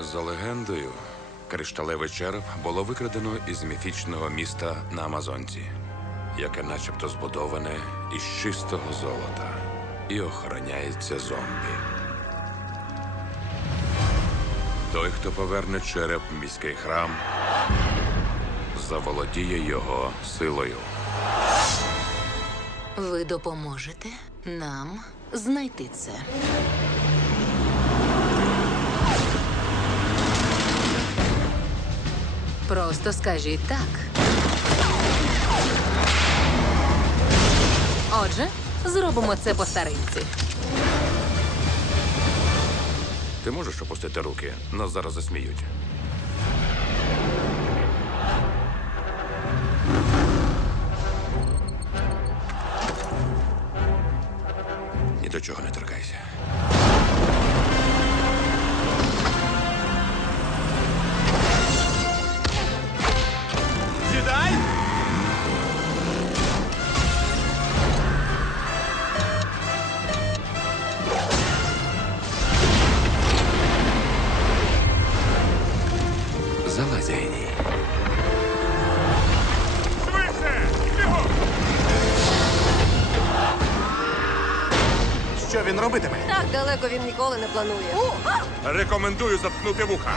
За легендою, кришталевий череп було викрадено із міфічного міста на Амазонці, яке начебто збудоване із чистого золота і охороняється зомбі. Той, хто поверне череп в міський храм, заволодіє його силою. Ви допоможете нам знайти це. Просто скажіть так. Отже, зробимо це по старинці. Ти можеш опустити руки? Нас зараз засміють. Ні до чого не торкайся. Бігом! Що він робитиме? Так далеко він ніколи не планує. Рекомендую заткнути вуха.